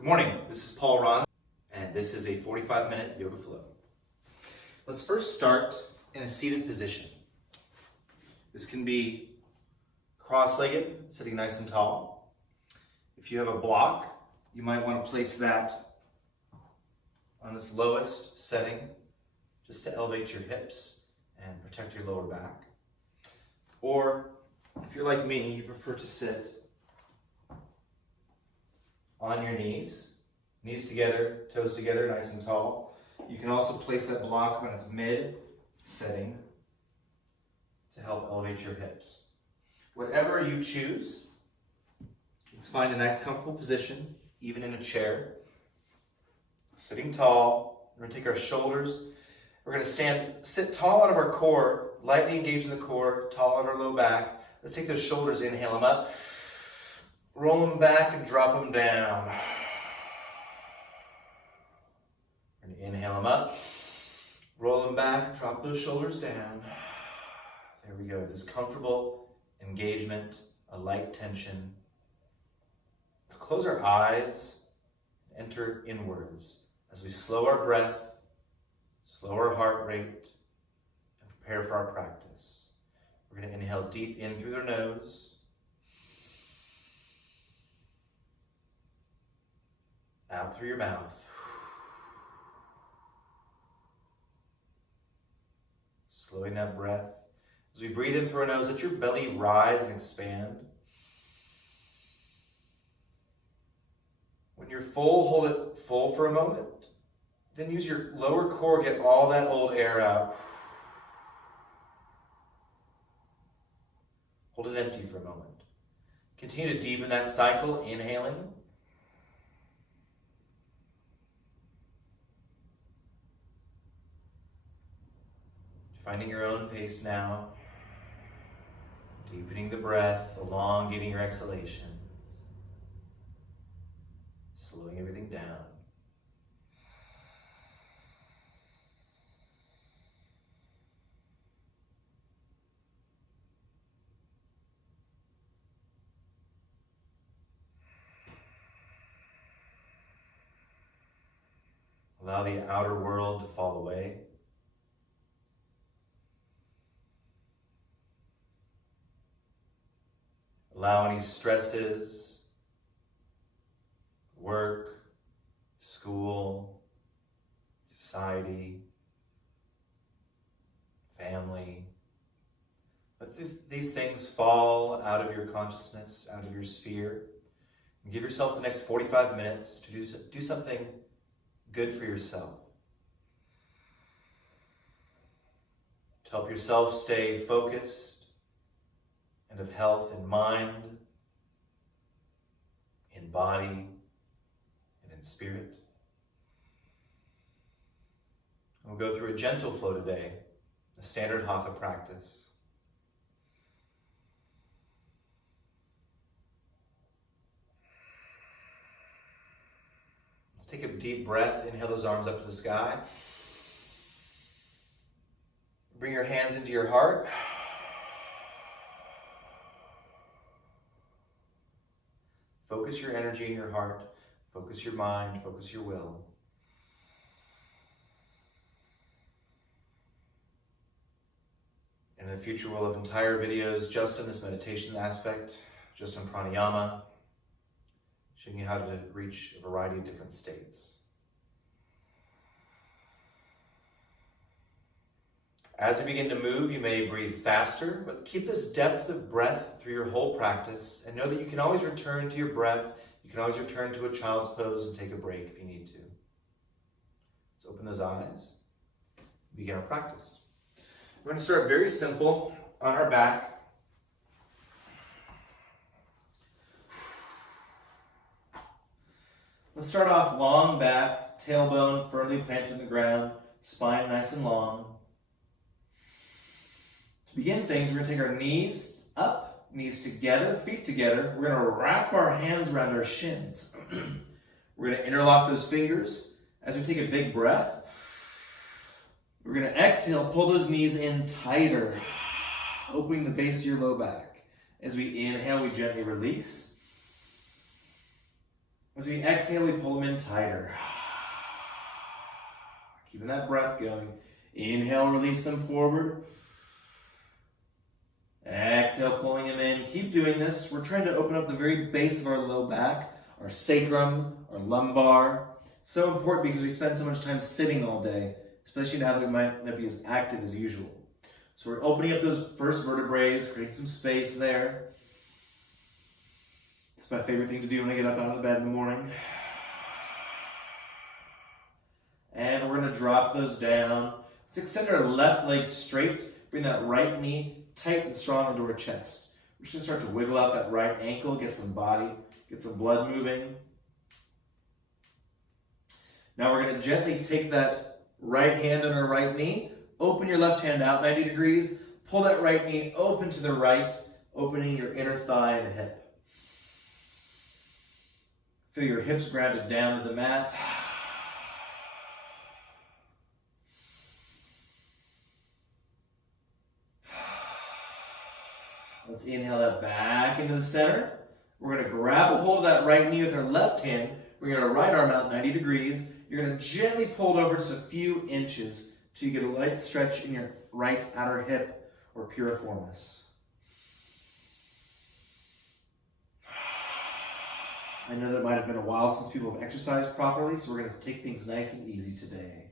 Good morning, this is Paul Rana, and this is a 45-minute yoga flow. Let's first start in a seated position. This can be cross-legged, sitting nice and tall. If you have a block, you might want to place that on this lowest setting, just to elevate your hips and protect your lower back. Or, if you're like me, you prefer to sit on your knees together, toes together, nice and tall. You can also place that block when it's mid-setting to help elevate your hips. Whatever you choose, let's find a nice comfortable position, even in a chair. Sitting tall, we're gonna take our shoulders, we're gonna sit tall out of our core, lightly engage in the core, tall out of our low back. Let's take those shoulders, inhale them up, roll them back and drop them down. We're gonna inhale them up, roll them back, drop those shoulders down. There we go, this comfortable engagement, a light tension. Let's close our eyes, enter inwards as we slow our breath, slow our heart rate, and prepare for our practice. We're gonna inhale deep in through the nose, out through your mouth. Slowing that breath. As we breathe in through our nose, let your belly rise and expand. When you're full, hold it full for a moment. Then use your lower core, get all that old air out. Hold it empty for a moment. Continue to deepen that cycle, inhaling. Finding your own pace now. Deepening the breath, elongating your exhalations. Slowing everything down. Allow the outer world to fall away. Allow any stresses, work, school, society, family. Let these things fall out of your consciousness, out of your sphere. And give yourself the next 45 minutes to do something good for yourself. To help yourself stay focused and of health in mind, in body, and in spirit. We'll go through a gentle flow today, a standard hatha practice. Let's take a deep breath, inhale those arms up to the sky. Bring your hands into your heart. Focus your energy in your heart, focus your mind, focus your will. And in the future we'll have entire videos just on this meditation aspect, just on pranayama, showing you how to reach a variety of different states. As you begin to move, you may breathe faster, but keep this depth of breath through your whole practice, and know that you can always return to your breath. You can always return to a child's pose and take a break if you need to. Let's open those eyes, begin our practice. We're going to start very simple on our back. Let's start off long back, tailbone firmly planted in the ground, spine nice and long. To begin things, we're going to take our knees up, knees together, feet together. We're going to wrap our hands around our shins. We're going to interlock those fingers. As we take a big breath, we're going to exhale, pull those knees in tighter, opening the base of your low back. As we inhale, we gently release. As we exhale, we pull them in tighter. Keeping that breath going. Inhale, release them forward. Exhale, pulling them in. Keep doing this. We're trying to open up the very base of our low back, our sacrum, our lumbar. So important because we spend so much time sitting all day, especially now that we might not be as active as usual. So we're opening up those first vertebrae, creating some space there. It's my favorite thing to do when I get up out of the bed in the morning. And we're going to drop those down. Let's extend our left leg straight. Bring that right knee tight and strong into our chest. We're just going to start to wiggle out that right ankle, get some body, get some blood moving. Now we're going to gently take that right hand on our right knee. Open your left hand out 90 degrees. Pull that right knee open to the right, opening your inner thigh and hip. Feel your hips grounded down to the mat. Let's inhale that back into the center. We're going to grab a hold of that right knee with our left hand. We're going to right arm out 90 degrees. You're going to gently pull it over just a few inches till you get a light stretch in your right outer hip or piriformis. I know that it might have been a while since people have exercised properly, so we're going to take things nice and easy today.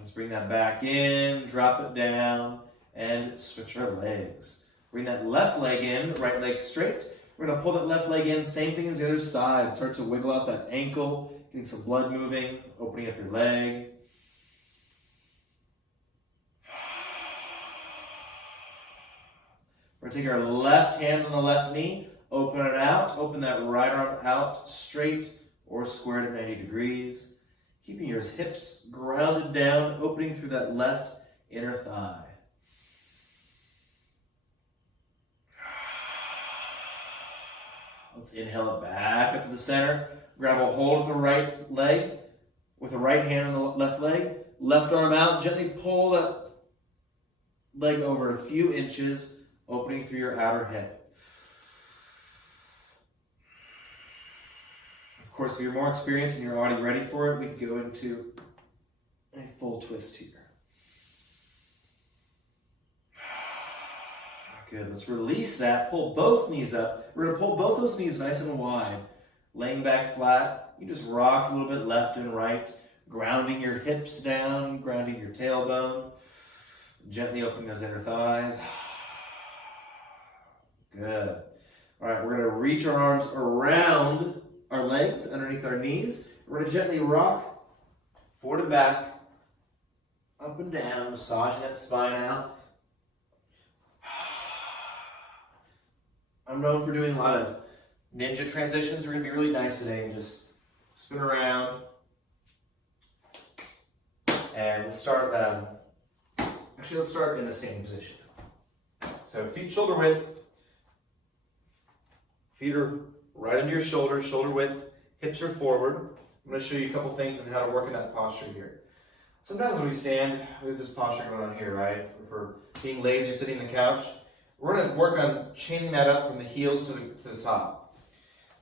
Let's bring that back in, drop it down, and switch our legs. Bring that left leg in, right leg straight. We're going to pull that left leg in, same thing as the other side. Start to wiggle out that ankle, getting some blood moving, opening up your leg. We're going to take our left hand on the left knee, open it out, open that right arm out straight or squared at 90 degrees. Keeping your hips grounded down, opening through that left inner thigh. Let's inhale it back up to the center. Grab a hold of the right leg with the right hand on the left leg. Left arm out, gently pull that leg over a few inches, opening through your outer hip. Of course, if you're more experienced and you're already ready for it, we can go into a full twist here. Good, let's release that, pull both knees up. We're gonna pull both those knees nice and wide, laying back flat. You just rock a little bit left and right, grounding your hips down, grounding your tailbone, gently opening those inner thighs. Good. All right, we're gonna reach our arms around our legs, underneath our knees. We're gonna gently rock forward and back, up and down, massaging that spine out. I'm known for doing a lot of ninja transitions. We're gonna be really nice today and just spin around. And let's start, let's start in the standing position. So feet shoulder width. Feet are right under your shoulders, shoulder width, hips are forward. I'm going to show you a couple things on how to work in that posture here. Sometimes when we stand, we have this posture going on here, right? For being lazy, sitting on the couch. We're going to work on chaining that up from the heels to the top.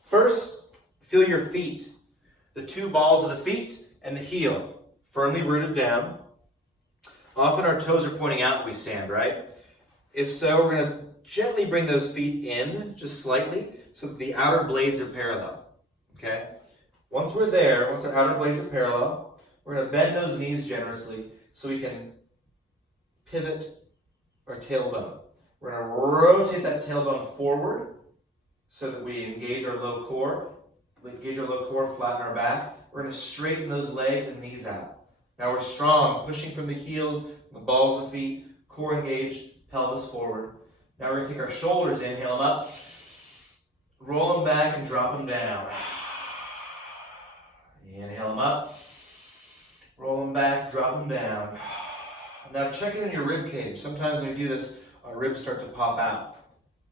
First, feel your feet. The two balls of the feet and the heel firmly rooted down. Often our toes are pointing out when we stand, right? If so, we're going to gently bring those feet in, just slightly, so that the outer blades are parallel, okay? Once we're there, once our outer blades are parallel, we're going to bend those knees generously so we can pivot our tailbone. We're going to rotate that tailbone forward so that we engage our low core, flatten our back. We're going to straighten those legs and knees out. Now we're strong, pushing from the heels, the balls of the feet, core engaged, pelvis forward. Now we're going to take our shoulders, inhale them up, roll them back and drop them down. Inhale them up, roll them back, drop them down. Now check in your rib cage. Sometimes when we do this, our ribs start to pop out.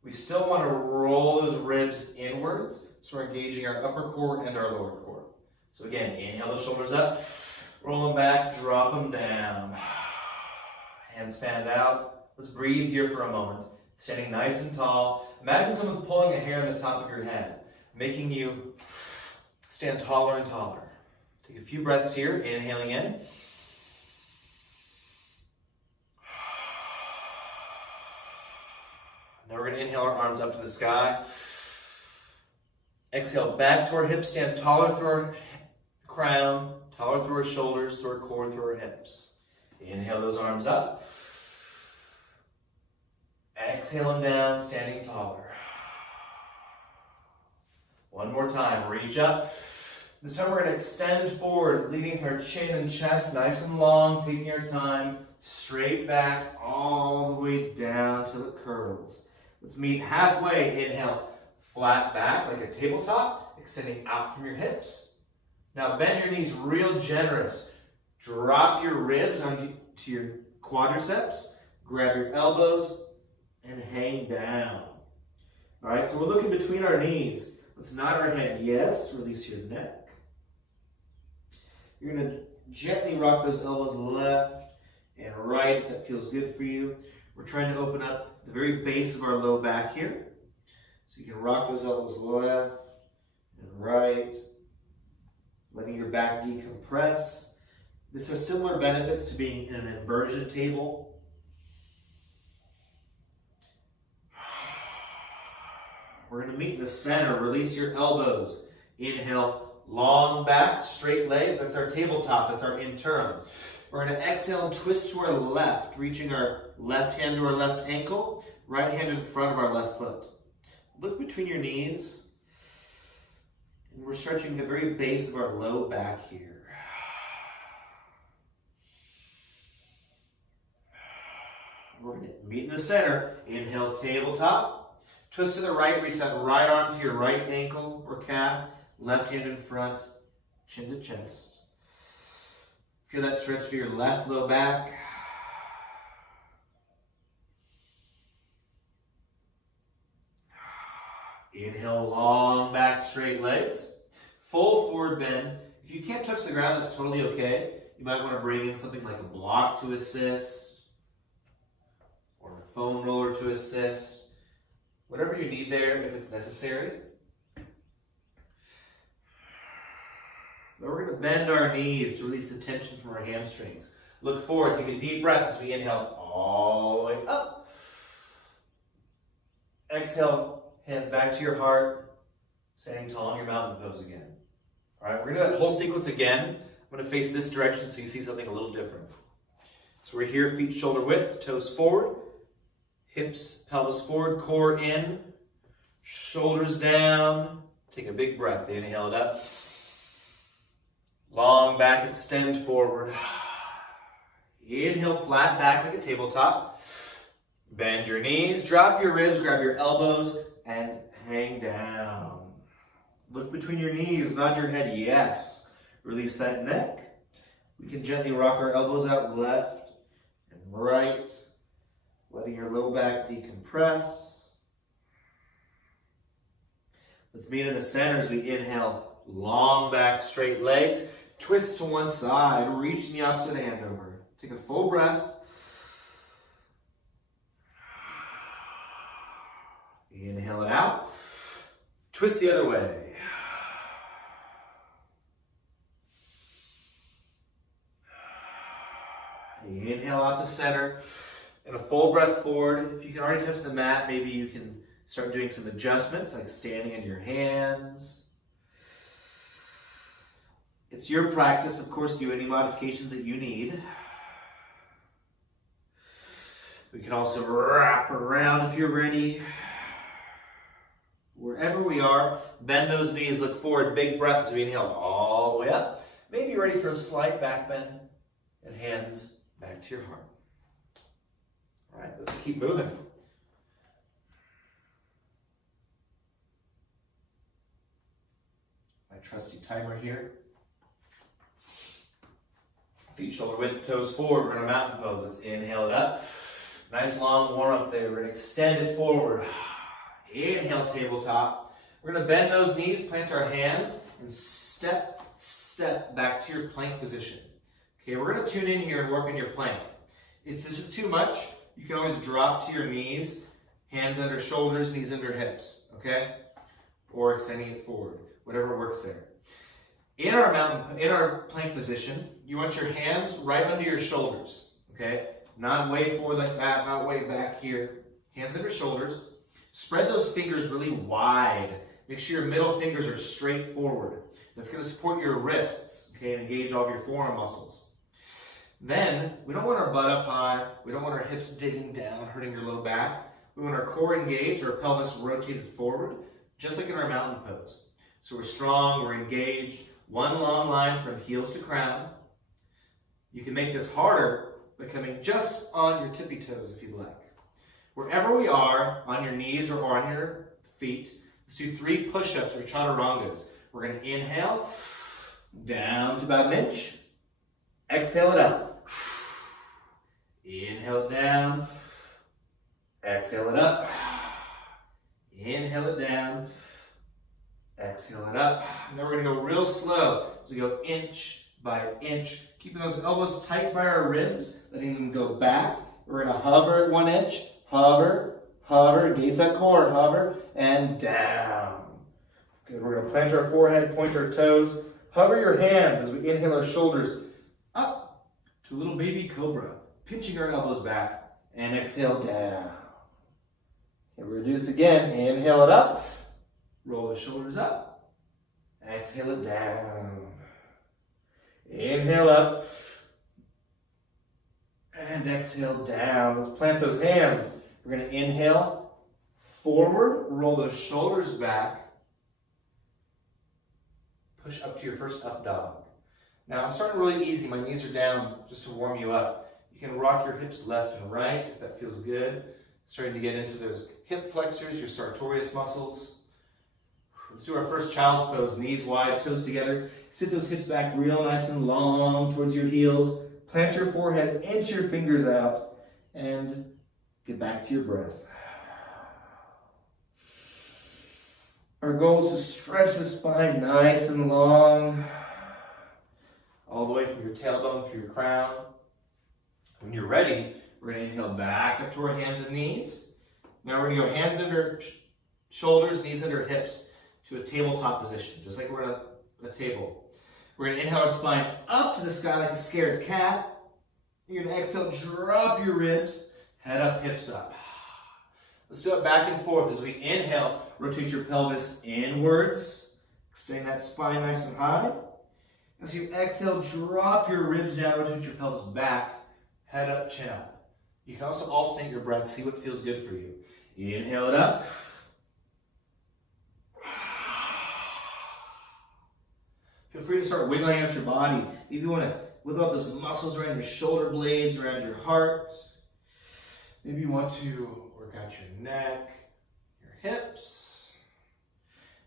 We still want to roll those ribs inwards, so we're engaging our upper core and our lower core. So again, inhale the shoulders up, roll them back, drop them down. Hands fanned out. Let's breathe here for a moment. Standing nice and tall. Imagine someone's pulling a hair on the top of your head, making you stand taller and taller. Take a few breaths here, inhaling in. Now we're going to inhale our arms up to the sky. Exhale back to our hips, stand taller through our crown, taller through our shoulders, through our core, through our hips. Inhale those arms up. Exhale them down, standing taller. One more time, reach up. This time we're going to extend forward, leading with our chin and chest, nice and long, taking our time, straight back, all the way down till it curls. Let's meet halfway. Inhale, flat back like a tabletop, extending out from your hips. Now bend your knees real generous. Drop your ribs onto your quadriceps, grab your elbows, and hang down. All right, so we're looking between our knees. Let's nod our head yes, release your neck. You're going to gently rock those elbows left and right if that feels good for you. We're trying to open up the very base of our low back here. So you can rock those elbows left and right, letting your back decompress. This has similar benefits to being in an inversion table. We're going to meet in the center. Release your elbows. Inhale, long back, straight legs. That's our tabletop. That's our interim. We're going to exhale and twist to our left, reaching our left hand to our left ankle, right hand in front of our left foot. Look between your knees. And we're stretching the very base of our low back here. We're going to meet in the center. Inhale, tabletop. Twist to the right, reach that right arm to your right ankle or calf, left hand in front, chin to chest. Feel that stretch for your left low back. Inhale, long back, straight legs. Full forward bend. If you can't touch the ground, that's totally okay. You might want to bring in something like a block to assist, or a foam roller to assist. Whatever you need there, if it's necessary. Now we're going to bend our knees to release the tension from our hamstrings. Look forward, take a deep breath as we inhale all the way up. Exhale, hands back to your heart, standing tall in your mountain pose again. All right, we're going to do that whole sequence again. I'm going to face this direction so you see something a little different. So we're here, feet shoulder width, toes forward. Hips, pelvis forward, core in, shoulders down. Take a big breath. Inhale it up. Long back, extend forward. Inhale, flat back like a tabletop. Bend your knees, drop your ribs, grab your elbows, and hang down. Look between your knees, nod your head yes. Release that neck. We can gently rock our elbows out left and right. Letting your low back decompress. Let's meet in the center as we inhale. Long back, straight legs. Twist to one side. Reach the opposite hand over. Take a full breath. Inhale it out. Twist the other way. Inhale out the center. And a full breath forward. If you can already touch the mat, maybe you can start doing some adjustments, like standing in your hands. It's your practice, of course, do any modifications that you need. We can also wrap around if you're ready. Wherever we are, bend those knees, look forward, big breath as we inhale all the way up. Maybe you're ready for a slight back bend and hands back to your heart. All right, let's keep moving. My trusty timer here. Feet shoulder width, toes forward. We're in a mountain pose. Let's inhale it up. Nice long warm up there. We're going to extend it forward. Inhale, tabletop. We're going to bend those knees, plant our hands, and step back to your plank position. Okay, we're going to tune in here and work on your plank. If this is too much, you can always drop to your knees Hands under shoulders, knees under hips, okay? Or extending it forward, whatever works there. In our plank position, you want your hands right under your shoulders, okay? Not way forward like that, not way back here. Hands under shoulders. Spread those fingers really wide. Make sure your middle fingers are straight forward. That's going to support your wrists, okay, and engage all of your forearm muscles. Then, we don't want our butt up high. We don't want our hips digging down, hurting your low back. We want our core engaged, our pelvis rotated forward, just like in our mountain pose. So we're strong, we're engaged. One long line from heels to crown. You can make this harder by coming just on your tippy toes if you like. Wherever we are, on your knees or on your feet, let's do 3 push-ups or chaturangas. We're going to inhale, down to about an inch. Exhale it up. Inhale it down. Exhale it up. Inhale it down. Exhale it up. And then we're going to go real slow. So we go inch by inch, keeping those elbows tight by our ribs, letting them go back. We're going to hover at 1 inch. Hover, hover, engage that core, hover, and down. Good. We're going to plant our forehead, point our toes. Hover your hands as we inhale our shoulders up to a little baby cobra, pinching our elbows back, and exhale down. And reduce again. Inhale it up. Roll the shoulders up. Exhale it down. Inhale up. And exhale down. Let's plant those hands. We're going to inhale forward. Roll those shoulders back. Push up to your first up dog. Now I'm starting really easy. My knees are down just to warm you up. You can rock your hips left and right if that feels good. Starting to get into those hip flexors, your sartorius muscles. Let's do our first child's pose. Knees wide, toes together. Sit those hips back real nice and long towards your heels. Plant your forehead, inch your fingers out, and get back to your breath. Our goal is to stretch the spine nice and long, all the way from your tailbone through your crown. When you're ready, we're going to inhale back up to our hands and knees. Now we're going to go hands under shoulders, knees under hips to a tabletop position, just like we're at a table. We're going to inhale our spine up to the sky like a scared cat. You're going to exhale, drop your ribs, head up, hips up. Let's do it back and forth. As we inhale, rotate your pelvis inwards, extend that spine nice and high. As you exhale, drop your ribs down, rotate your pelvis back, head up, chin up. You can also alternate your breath, see what feels good for you. Inhale it up. Feel free to start wiggling out your body. Maybe you want to wiggle out those muscles around your shoulder blades, around your heart. Maybe you want to work out your neck, your hips.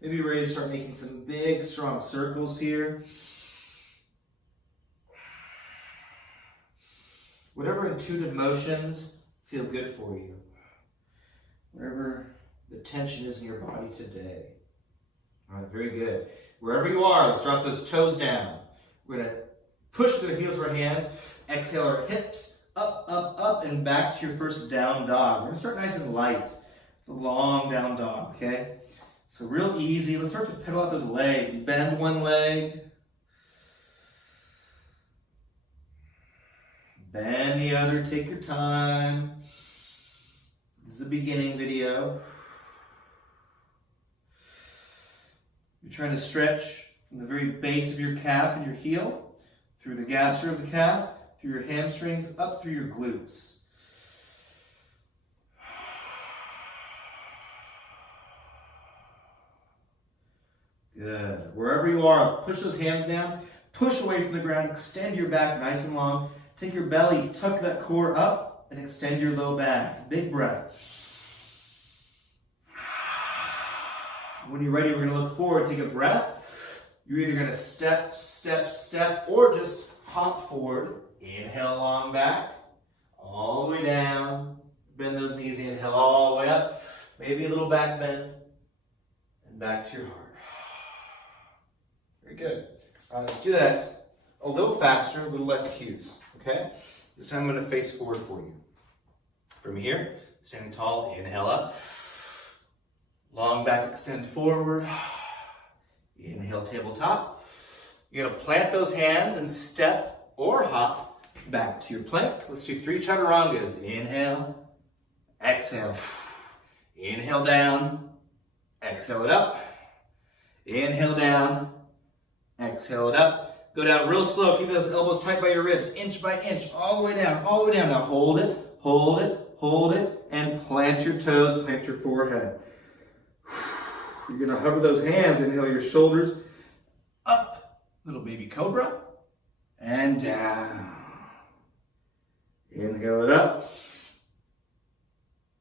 Maybe you're ready to start making some big, strong circles here. Whatever intuitive motions feel good for you. Whatever the tension is in your body today. All right, very good. Wherever you are, let's drop those toes down. We're going to push the heels of our hands. Exhale our hips up, up, up, and back to your first down dog. We're going to start nice and light. The long down dog, okay? So real easy. Let's start to pedal out those legs. Bend one leg. Bend the other. Take your time. This is a beginning video. You're trying to stretch from the very base of your calf and your heel, through the gaster of the calf, through your hamstrings, up through your glutes. Good. Wherever you are, push those hands down, push away from the ground, extend your back nice and long. Take your belly, tuck that core up, and extend your low back. Big breath. When you're ready, we're going to look forward. Take a breath. You're either going to step, step, step, or just hop forward. Inhale long back, all the way down. Bend those knees, inhale all the way up. Maybe a little back bend, and back to your heart. Very good. Let's do that a little faster, a little less cues. Okay? This time I'm going to face forward for you. From here, Standing tall, inhale up. Long back extend forward. Inhale, tabletop. You're gonna plant those hands and step or hop back to your plank. Let's do 3 chaturangas. Inhale, exhale. Inhale down, exhale it up. Inhale down, exhale it up. Go down real slow, keep those elbows tight by your ribs, inch by inch, all the way down, all the way down. Now hold it, hold it, hold it, and plant your toes, plant your forehead. You're gonna hover those hands, inhale your shoulders up, little baby cobra, and down. Inhale it up,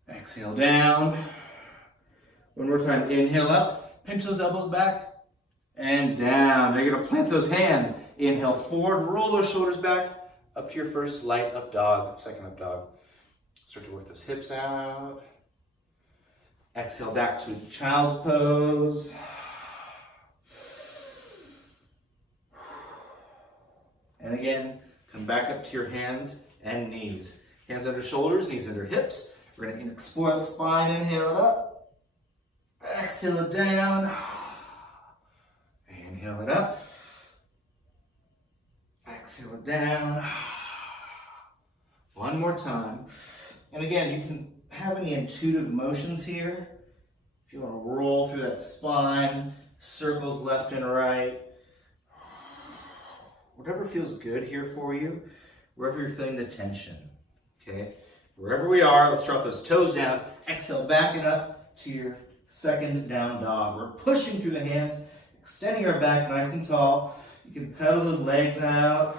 exhale down. One more time, inhale up, pinch those elbows back, and down. Now you're gonna plant those hands. Inhale forward, roll those shoulders back, up to your first light up dog, second up dog. Start to work those hips out. Exhale back to child's pose. And again, come back up to your hands and knees. Hands under shoulders, knees under hips. We're gonna explore the spine, inhale it up. Exhale it down. Inhale it up. Exhale it down. One more time. And again, you can have any intuitive motions here. If you want to roll through that spine, circles left and right. Whatever feels good here for you, wherever you're feeling the tension. Okay? Wherever we are, let's drop those toes down. Exhale, back it up to your second down dog. We're pushing through the hands, extending our back nice and tall. You can pedal those legs out.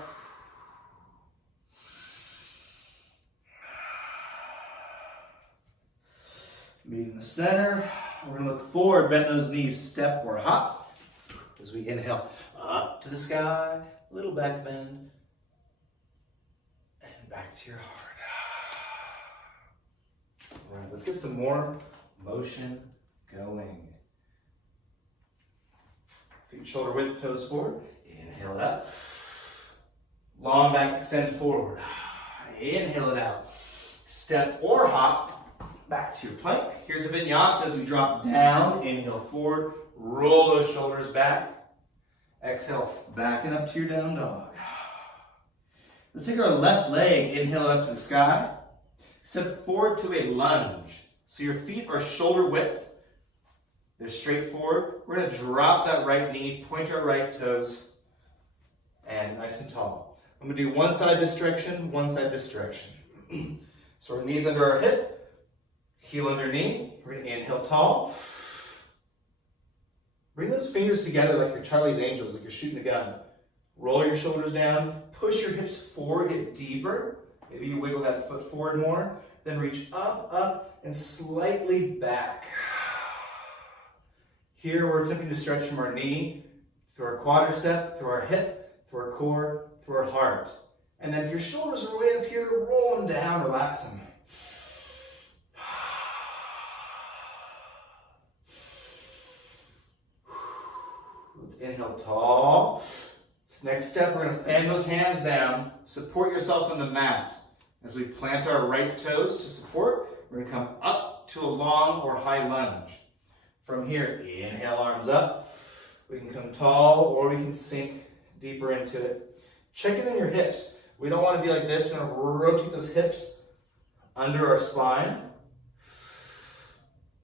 Meet in the center. We're gonna look forward, bend those knees, step or hop. As we inhale, up to the sky, little back bend, and back to your heart. All right, let's get some more motion going. Feet shoulder width, toes forward. Inhale it up. Long back, extend forward. Inhale it out. Step or hop back to your plank. Here's a vinyasa as we drop down. Inhale forward. Roll those shoulders back. Exhale, backing up to your down dog. Let's take our left leg, inhale up to the sky. Step forward to a lunge. So your feet are shoulder width. They're straight forward. We're gonna drop that right knee, point our right toes, and nice and tall. I'm gonna do one side this direction, one side this direction. So our knees under our hip, heel under knee. We're gonna inhale tall. Bring those fingers together like you're Charlie's Angels, like you're shooting a gun. Roll your shoulders down, push your hips forward, get deeper. Maybe you wiggle that foot forward more. Then reach up, up, and slightly back. Here we're attempting to stretch from our knee, through our quadricep, through our hip, through our core, through our heart. And then if your shoulders are way up here, roll them down, relax them. Let's inhale tall. This next step, we're going to fan those hands down. Support yourself on the mat. As we plant our right toes to support, we're going to come up to a long or high lunge. From here, inhale, arms up. We can come tall or we can sink deeper into it. Check in on your hips. We don't want to be like this. We're going to rotate those hips under our spine.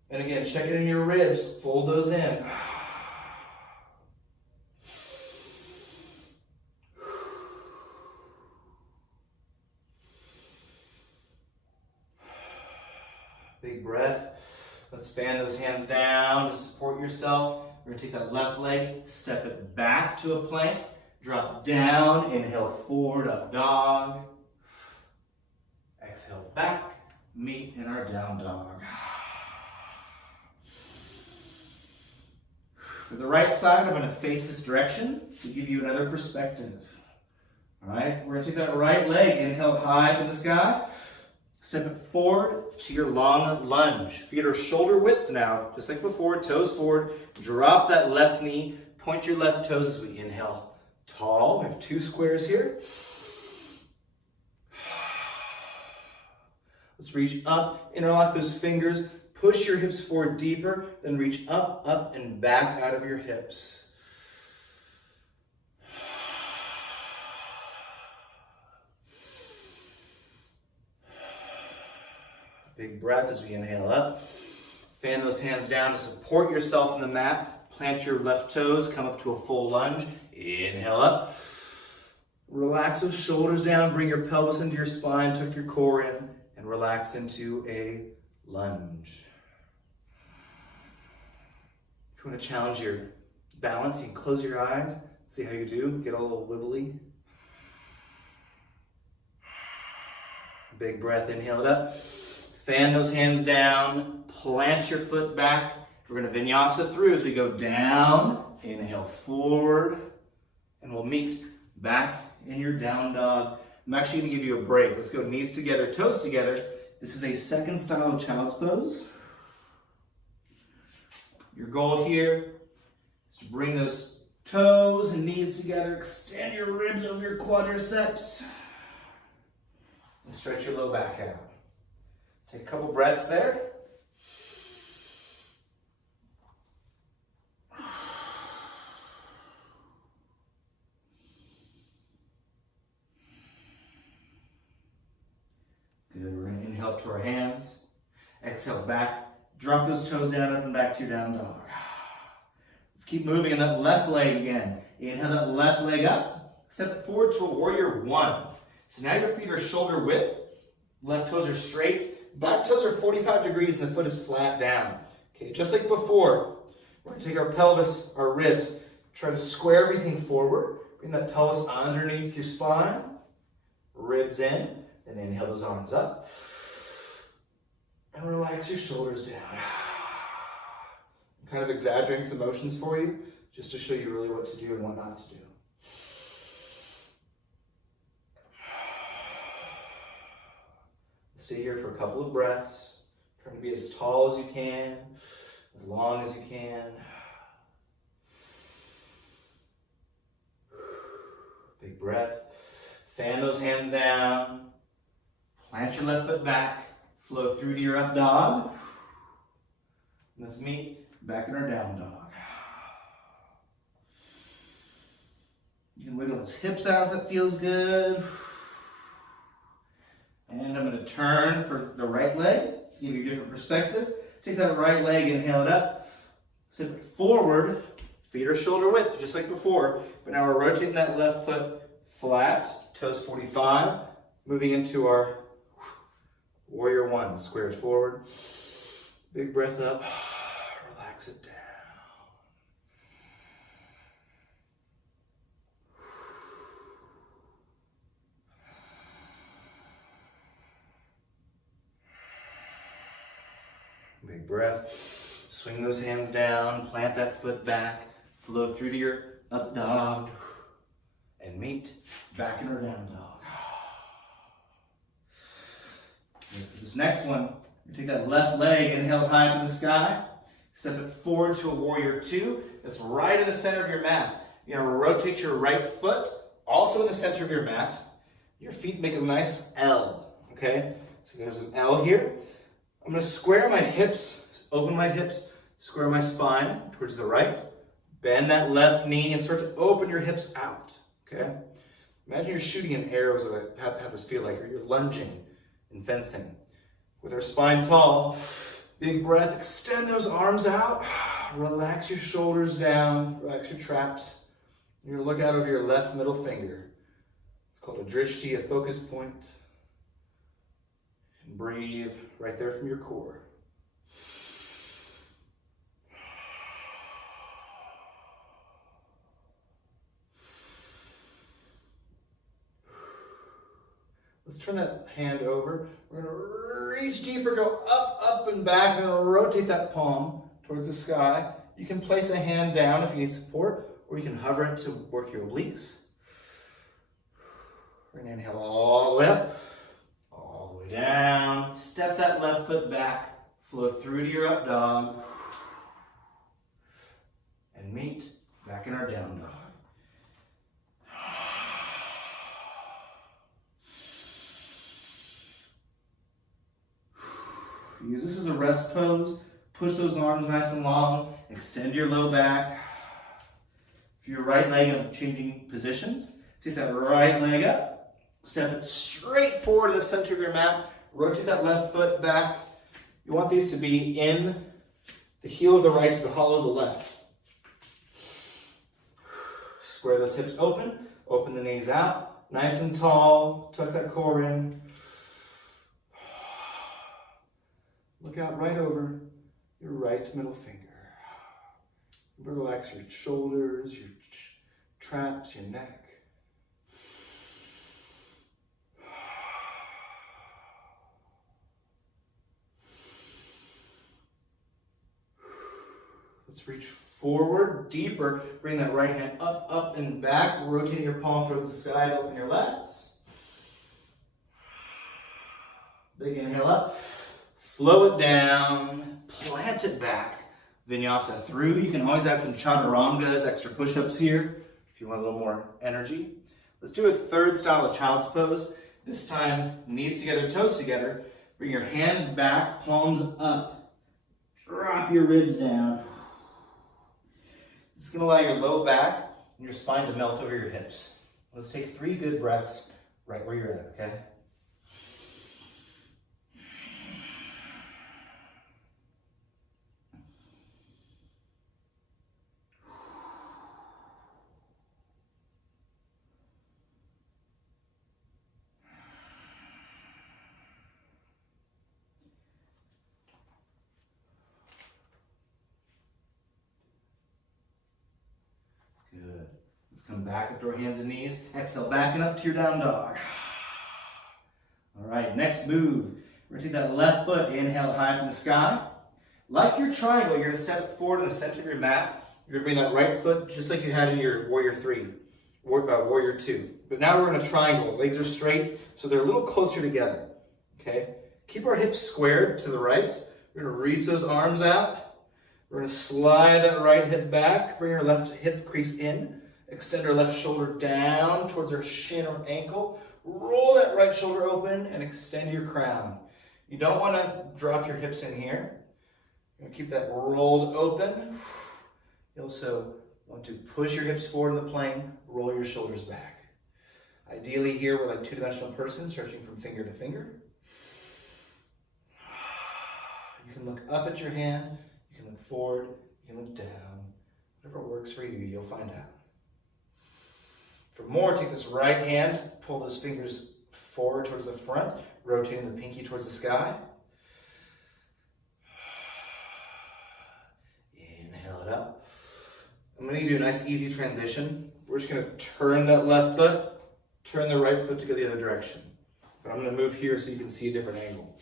And again, check it in your ribs. Fold those in. Big breath. Let's fan those hands down to support yourself. We're going to take that left leg, step it back to a plank, drop down, inhale forward, up dog. Exhale back, meet in our down dog. For the right side, I'm going to face this direction to give you another perspective. All right, we're going to take that right leg, inhale high up in the sky. Step it forward to your long lunge. Feet are shoulder width now, just like before, toes forward. Drop that left knee, point your left toes as we inhale. Tall, we have 2 squares here. Let's reach up, interlock those fingers, push your hips forward deeper, then reach up, up, and back out of your hips. Big breath as we inhale up. Fan those hands down to support yourself on the mat. Plant your left toes, come up to a full lunge. Inhale up. Relax those shoulders down, bring your pelvis into your spine, tuck your core in, and relax into a lunge. If you want to challenge your balance, you can close your eyes, see how you do, get a little wibbly. Big breath, inhale it up. Fan those hands down, plant your foot back. We're going to vinyasa through as we go down, inhale forward, and we'll meet back in your down dog. I'm actually going to give you a break. Let's go knees together, toes together. This is a second style of child's pose. Your goal here is to bring those toes and knees together, extend your ribs over your quadriceps, and stretch your low back out. Take a couple breaths there. Good, we're going to inhale up to our hands. Exhale back. Drop those toes down, up and back to your down dog. Let's keep moving in that left leg again. Inhale that left leg up. Step forward to a warrior one. So now your feet are shoulder width. Left toes are straight. Back toes are 45 degrees and the foot is flat down. Okay, just like before, we're going to take our pelvis, our ribs, try to square everything forward. Bring that pelvis underneath your spine. Ribs in. Then inhale those arms up. And relax your shoulders down. I'm kind of exaggerating some motions for you, just to show you really what to do and what not to do. Stay here for a couple of breaths. Try to be as tall as you can, as long as you can. Big breath. Fan those hands down. Plant your left foot back. Flow through to your up dog. Let's meet back in our down dog. You can wiggle those hips out if that feels good. And I'm going to turn for the right leg, give you a different perspective. Take that right leg, inhale it up. Step it forward, feet are shoulder width, just like before. But now we're rotating that left foot flat, toes 45, moving into our warrior one. Squares forward, big breath up, relax it down. Big breath. Swing those hands down, plant that foot back, flow through to your up dog, and meet back in our down dog. And for this next one, you take that left leg, inhale high up in the sky, step it forward to a warrior two. That's right in the center of your mat. You're going to rotate your right foot, also in the center of your mat. Your feet make a nice L, okay? So there's an L here. I'm going to square my hips, open my hips, square my spine towards the right, bend that left knee and start to open your hips out, okay? Imagine you're shooting an arrow, so have this feel like you're lunging in fencing. With our spine tall, big breath, extend those arms out, relax your shoulders down, relax your traps. You're going to look out over your left middle finger. It's called a drishti, a focus point. And breathe right there from your core. Let's turn that hand over. We're going to reach deeper, go up, up, and back, and rotate that palm towards the sky. You can place a hand down if you need support, or you can hover it to work your obliques. We're going to inhale all the way up. Down, step that left foot back, flow through to your up dog, and meet back in our down dog. Use this as a rest pose. Push those arms nice and long. Extend your low back. For your right leg, I'm changing positions. Take that right leg up. Step it straight forward to the center of your mat. Rotate that left foot back. You want these to be in the heel of the right to the hollow of the left. Square those hips open. Open the knees out. Nice and tall. Tuck that core in. Look out right over your right middle finger. Relax your shoulders, your traps, your neck. Let's reach forward, deeper. Bring that right hand up, up, and back. Rotating your palm towards the sky to open your legs. Big inhale up. Flow it down. Plant it back. Vinyasa through. You can always add some chaturangas, extra push-ups here if you want a little more energy. Let's do a third style of child's pose. This time, knees together, toes together. Bring your hands back, palms up. Drop your ribs down. This is going to allow your low back and your spine to melt over your hips. Let's take 3 good breaths right where you're at, okay? Good. Let's come back up to our hands and knees. Exhale, back and up to your down dog. All right, next move. We're going to take that left foot, inhale high from the sky. Like your triangle, you're going to step forward in the center of your mat. You're going to bring that right foot just like you had in your Warrior 3, Warrior 2. But now we're in a triangle. Legs are straight, so they're a little closer together. Okay? Keep our hips squared to the right. We're going to reach those arms out. We're going to slide that right hip back, bring our left hip crease in, extend our left shoulder down towards our shin or ankle, roll that right shoulder open and extend your crown. You don't want to drop your hips in here. You're going to keep that rolled open. You also want to push your hips forward in the plane, roll your shoulders back. Ideally here we're like a two-dimensional person stretching from finger to finger. You can look up at your hand. You can look forward, you can look down. Whatever works for you, you'll find out. For more, take this right hand, pull those fingers forward towards the front, rotating the pinky towards the sky. Inhale it up. I'm going to give you a nice easy transition. We're just going to turn that left foot, turn the right foot to go the other direction. But I'm going to move here so you can see a different angle.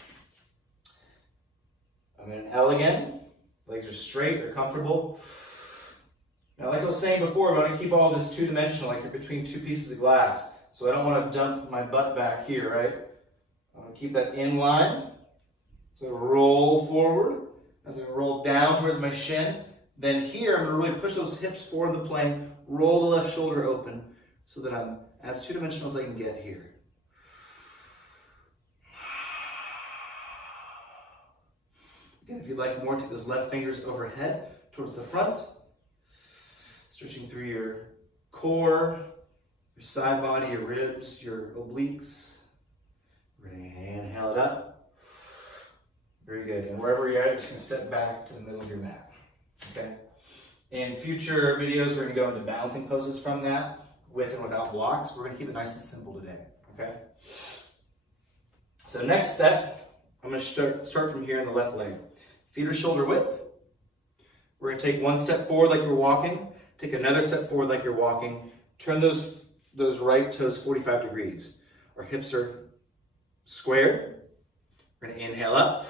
I'm in L again. Legs are straight, they're comfortable. Now, like I was saying before, I want to keep all this two-dimensional, like you're between two pieces of glass. So I don't want to dump my butt back here, right? I want to keep that in line. So roll forward. As I roll down towards my shin. Then here, I'm going to really push those hips forward in the plane, roll the left shoulder open so that I'm as two-dimensional as I can get here. Again, if you'd like more, take those left fingers overhead towards the front. Stretching through your core, your side body, your ribs, your obliques. We're going to inhale it up. Very good. And wherever you're at, just going to step back to the middle of your mat. Okay? In future videos, we're going to go into balancing poses from that, with and without blocks. We're going to keep it nice and simple today. Okay? So next step, I'm going to start from here in the left leg. Feet are shoulder width. We're going to take one step forward like you're walking. Take another step forward like you're walking. Turn those right toes 45 degrees. Our hips are squared. We're going to inhale up.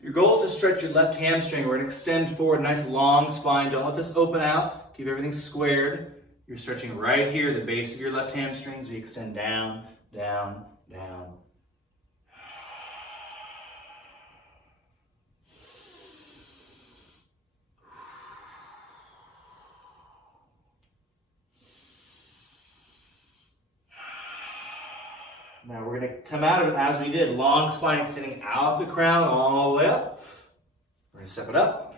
Your goal is to stretch your left hamstring. We're going to extend forward, nice long spine. Don't let this open out. Keep everything squared. You're stretching right here, the base of your left hamstring, as we extend down, down, down. Now we're gonna come out of it as we did. Long spine extending out the crown all the way up. We're gonna step it up.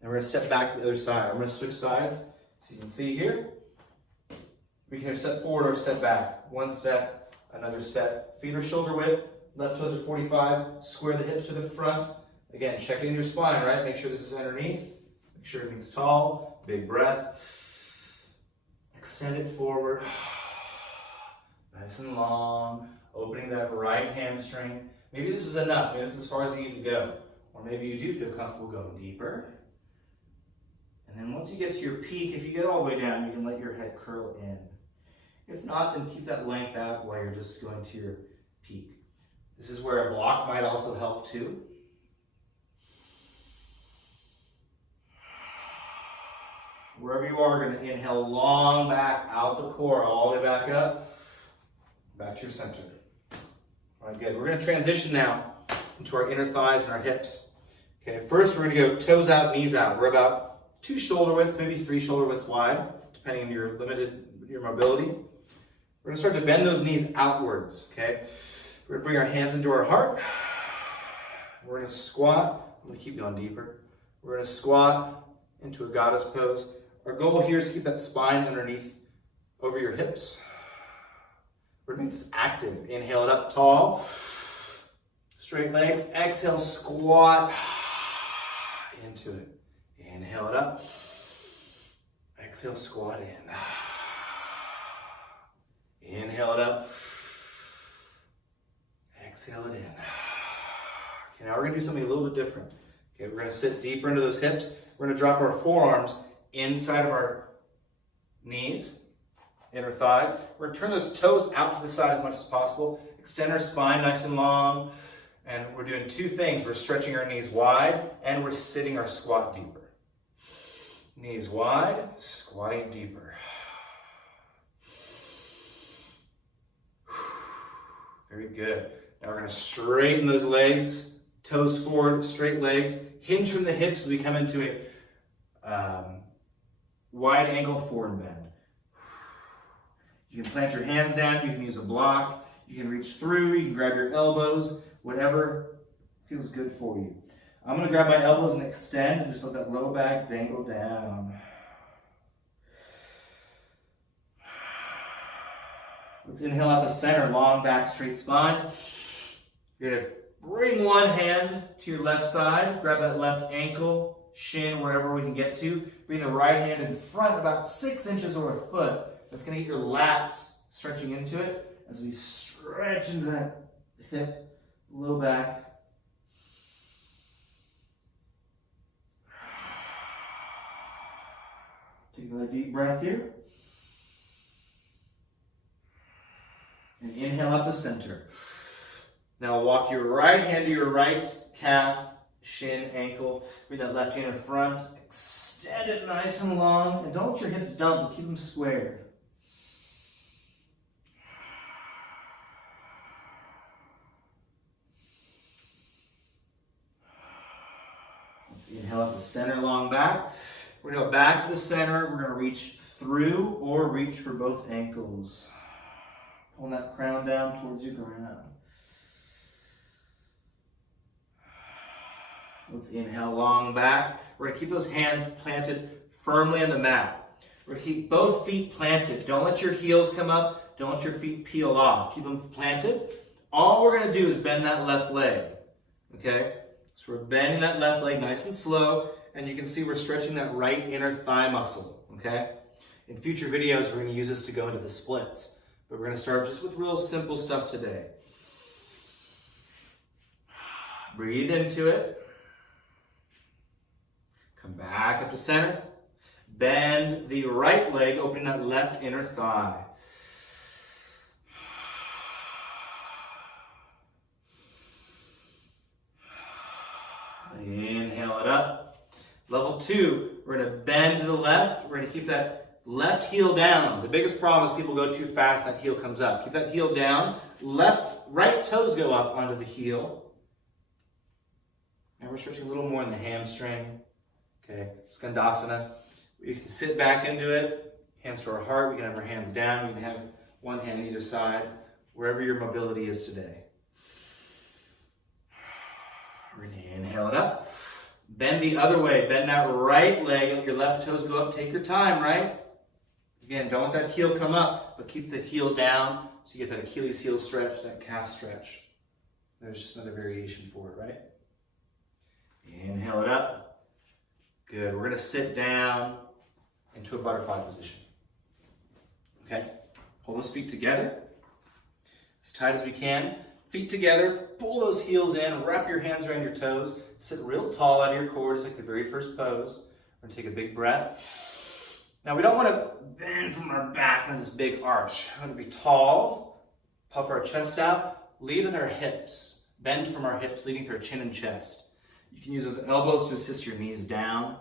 And we're gonna step back to the other side. I'm gonna switch sides. So you can see here. We can step forward or step back. One step, another step. Feet are shoulder width. Left toes are 45. Square the hips to the front. Again, checking your spine, right? Make sure this is underneath. Make sure everything's tall. Big breath. Extend it forward. Nice and long. Opening that right hamstring. Maybe this is enough. Maybe this is as far as you need to go. Or maybe you do feel comfortable going deeper. And then once you get to your peak, if you get all the way down, you can let your head curl in. If not, then keep that length out while you're just going to your peak. This is where a block might also help too. Wherever you are, going to inhale long back out the core, all the way back up, back to your center. All right, good. We're going to transition now into our inner thighs and our hips. Okay, first we're going to go toes out, knees out. We're about 2 shoulder widths, maybe 3 shoulder widths wide, depending on your mobility. We're going to start to bend those knees outwards, okay? We're going to bring our hands into our heart. We're going to squat. I'm going to keep going deeper. We're going to squat into a goddess pose. Our goal here is to keep that spine underneath over your hips. We're going to make this active. Inhale it up tall. Straight legs. Exhale, squat into it. Inhale it up. Exhale, squat in. Inhale it up. Exhale it in. Okay, now we're going to do something a little bit different. Okay, we're going to sit deeper into those hips. We're going to drop our forearms inside of our knees, inner thighs. We're going to turn those toes out to the side as much as possible. Extend our spine nice and long. And we're doing 2 things. We're stretching our knees wide and we're sitting our squat deeper. Knees wide, squatting deeper. Very good. Now we're going to straighten those legs, toes forward, straight legs, hinge from the hips as we come into a wide angle forward bend. You can plant your hands down, you can use a block, you can reach through, you can grab your elbows, whatever feels good for you. I'm going to grab my elbows and extend and just let that low back dangle down. Let's inhale out the center, long back, straight spine. You're going to bring one hand to your left side, grab that left ankle, shin, wherever we can get to. Bring the right hand in front about 6 inches or a foot. That's going to get your lats stretching into it as we stretch into that hip, low back. Take another deep breath here. And inhale out the center. Now walk your right hand to your right calf, shin, ankle. Bring that left hand in front. Extend it nice and long. And don't let your hips dump. Keep them squared. Let's inhale out the center, long back. We're going to go back to the center. We're going to reach through or reach for both ankles. Pull that crown down towards your ground. Let's inhale long back. We're going to keep those hands planted firmly on the mat. We're going to keep both feet planted. Don't let your heels come up. Don't let your feet peel off. Keep them planted. All we're going to do is bend that left leg. Okay? So we're bending that left leg nice and slow. And you can see we're stretching that right inner thigh muscle. Okay? In future videos, we're going to use this to go into the splits. But we're going to start just with real simple stuff today. Breathe into it. Come back up to center. Bend the right leg, opening that left inner thigh. Inhale it up. Level 2, we're going to bend to the left. We're going to keep that left heel down. The biggest problem is people go too fast, that heel comes up. Keep that heel down. Right toes go up onto the heel. And we're stretching a little more in the hamstring. Okay, Skandasana. We can sit back into it. Hands to our heart. We can have our hands down. We can have one hand on either side. wherever your mobility is today. We're going to inhale it up. Bend the other way. Bend that right leg. Let your left toes go up. Take your time, right? Again, don't let that heel come up, but keep the heel down so you get that Achilles heel stretch, that calf stretch. There's just another variation for it, right? Inhale it up. Good. We're going to sit down into a butterfly position. Okay? Pull those feet together as tight as we can. Feet together. Pull those heels in. Wrap your hands around your toes. Sit real tall out of your core, just like the very first pose. We're going to take a big breath. Now, we don't want to bend from our back into this big arch. We want to be tall. Puff our chest out. Lead with our hips. Bend from our hips, leading through our chin and chest. You can use those elbows to assist your knees down.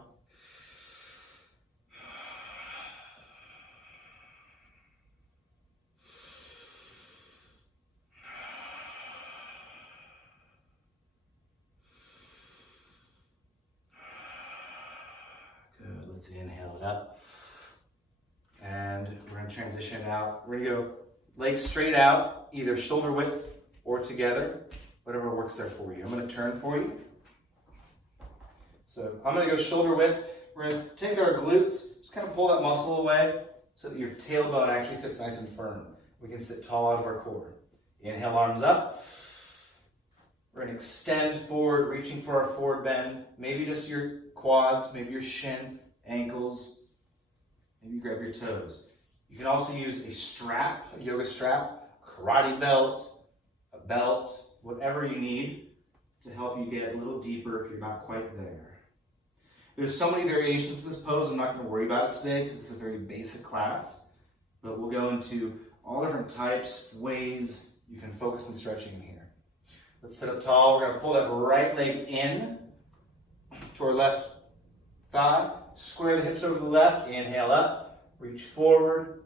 Good, let's inhale it up. And we're going to transition out. We're going to go legs straight out, either shoulder width or together, whatever works there for you. I'm going to turn for you. So I'm going to go shoulder width. We're going to take our glutes, just kind of pull that muscle away so that your tailbone actually sits nice and firm. We can sit tall out of our core. Inhale, arms up. We're going to extend forward, reaching for our forward bend. Maybe just your quads, maybe your shin, ankles. Maybe grab your toes. You can also use a strap, a yoga strap, a karate belt, a belt, whatever you need to help you get a little deeper if you're not quite there. There's so many variations to this pose, I'm not going to worry about it today because it's a very basic class, but we'll go into all different types, ways you can focus on stretching here. Let's sit up tall. We're going to pull that right leg in to our left thigh, square the hips over to the left, inhale up, reach forward,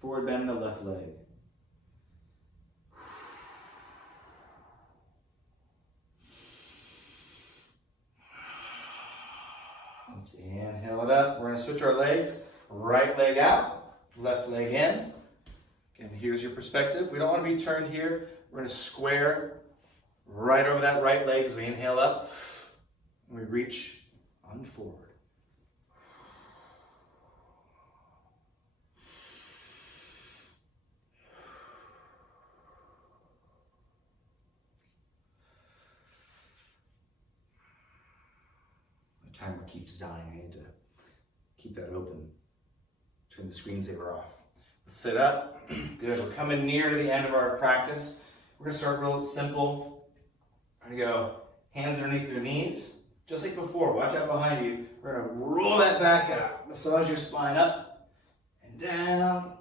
forward bend the left leg. Let's inhale it up. We're going to switch our legs. Right leg out, left leg in. Again, here's your perspective. We don't want to be turned here. We're going to square right over that right leg as we inhale up. And we reach on forward. Timer keeps dying. I need to keep that open. Turn the screensaver off. Let's sit up. Good. We're coming near to the end of our practice. We're going to start real simple. We're going to go hands underneath your knees. Just like before. Watch out behind you. We're going to roll that back out. Massage your spine up and down.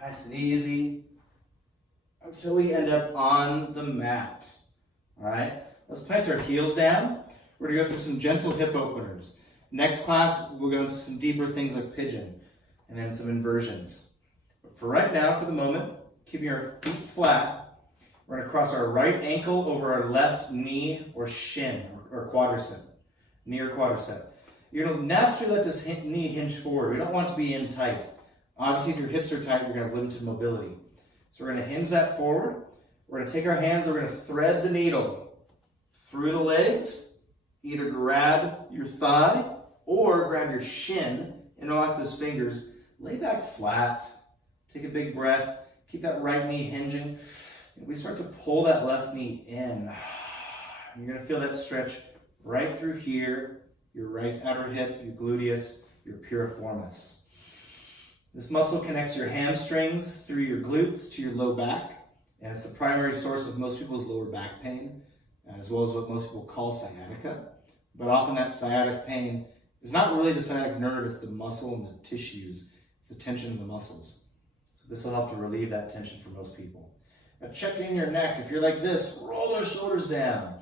Nice and easy. Until we end up on the mat. All right. Let's plant our heels down. We're going to go through some gentle hip openers. Next class, we'll go into some deeper things like pigeon and then some inversions. But for right now, for the moment, keeping our feet flat, we're going to cross our right ankle over our left knee or shin or quadricep, knee or quadricep. You're going to naturally let this knee hinge forward. We don't want it to be in tight. Obviously, if your hips are tight, you're going to have limited mobility. So we're going to hinge that forward. We're going to take our hands, we're going to thread the needle through the legs. Either grab your thigh or grab your shin, interlock those fingers, lay back flat, take a big breath, keep that right knee hinging. And we start to pull that left knee in. You're going to feel that stretch right through here, your right outer hip, your gluteus, your piriformis. This muscle connects your hamstrings through your glutes to your low back, and it's the primary source of most people's lower back pain, as well as what most people call sciatica. But often that sciatic pain is not really the sciatic nerve, it's the muscle and the tissues. It's the tension in the muscles. So this will help to relieve that tension for most people. Now check in your neck. If you're like this, roll those shoulders down.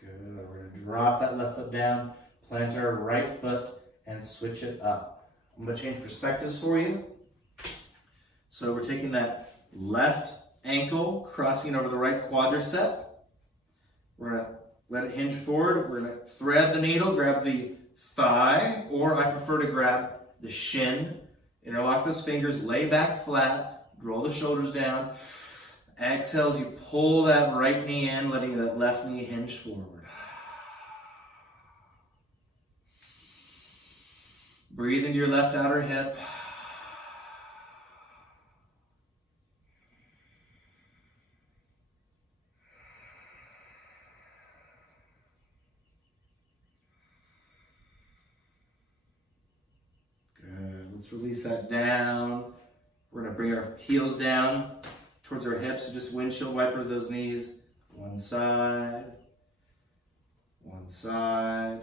Good. We're going to drop that left foot down, plant our right foot, and switch it up. I'm going to change perspectives for you. So we're taking that left ankle, crossing it over the right quadricep. We're going to Let it hinge forward. We're gonna thread the needle, grab the thigh, or I prefer to grab the shin. Interlock those fingers, lay back flat, roll the shoulders down. Exhale as you pull that right knee in, letting that left knee hinge forward. Breathe into your left outer hip. Good. Let's release that down. We're going to bring our heels down towards our hips. So just windshield wiper those knees. One side. One side.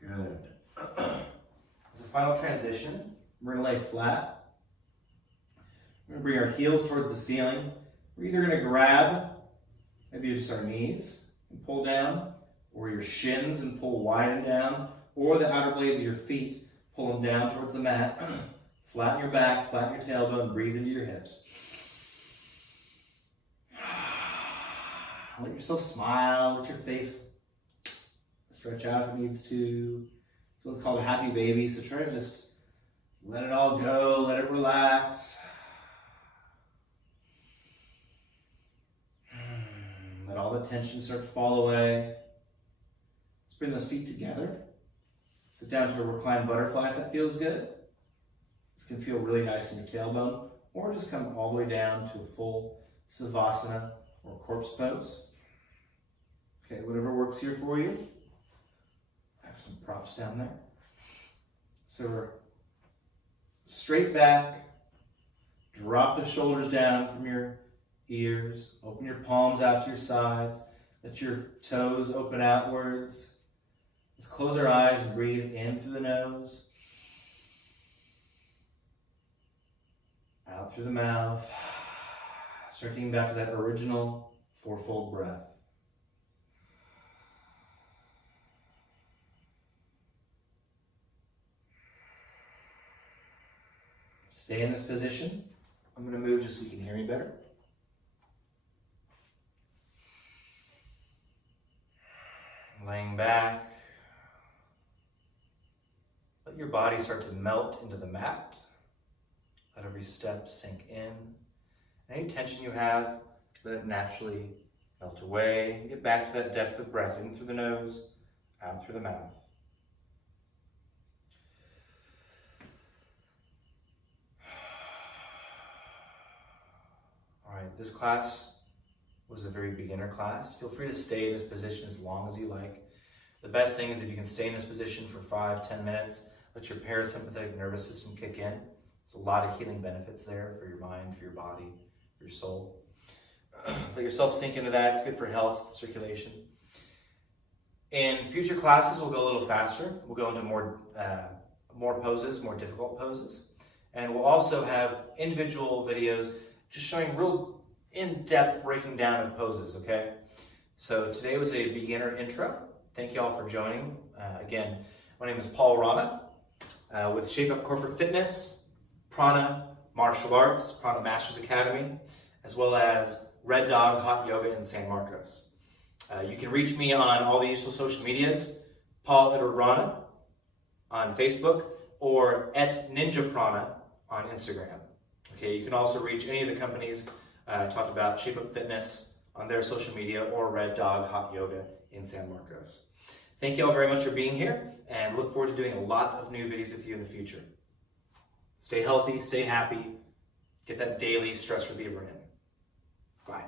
Good. As a final transition, we're going to lay flat. We're going to bring our heels towards the ceiling. We're either going to grab, maybe just our knees and pull down, or your shins and pull wide and down, or the outer blades of your feet, pull them down towards the mat. Flatten your back, flatten your tailbone, breathe into your hips. Let yourself smile, let your face stretch out if it needs to. So it's called a happy baby. So try to just let it all go, let it relax. Let all the tension start to fall away. Let's bring those feet together. Sit down to a reclined butterfly if that feels good. This can feel really nice in your tailbone, or just come all the way down to a full Savasana or corpse pose. Okay, whatever works here for you. I have some props down there. So we're straight back, drop the shoulders down from your ears, open your palms out to your sides, let your toes open outwards. Let's close our eyes and breathe in through the nose, out through the mouth, circling back to that original fourfold breath. Stay in this position. I'm going to move just so you can hear me better. Laying back. Let your body start to melt into the mat. Let every step sink in. Any tension you have, let it naturally melt away. Get back to that depth of breath, in through the nose, out through the mouth. All right, this class was a very beginner class. Feel free to stay in this position as long as you like. The best thing is if you can stay in this position for 5-10 minutes, let your parasympathetic nervous system kick in. There's a lot of healing benefits there for your mind, for your body, for your soul. Let yourself sink into that. It's good for health, circulation. In future classes, we'll go a little faster. We'll go into more poses, more difficult poses. And we'll also have individual videos just showing real in-depth breaking down of poses, okay? So today was a beginner intro. Thank you all for joining. Again, my name is Paul Rana with Shape Up Corporate Fitness, Prana Martial Arts, Prana Masters Academy, as well as Red Dog Hot Yoga in San Marcos. You can reach me on all the usual social medias, Paul Edward Rana on Facebook, or @Ninja Prana on Instagram. Okay, you can also reach any of the companies talked about, Shape Up Fitness on their social media, or Red Dog Hot Yoga in San Marcos. Thank you all very much for being here, and look forward to doing a lot of new videos with you in the future. Stay healthy, stay happy, get that daily stress reliever in. Bye.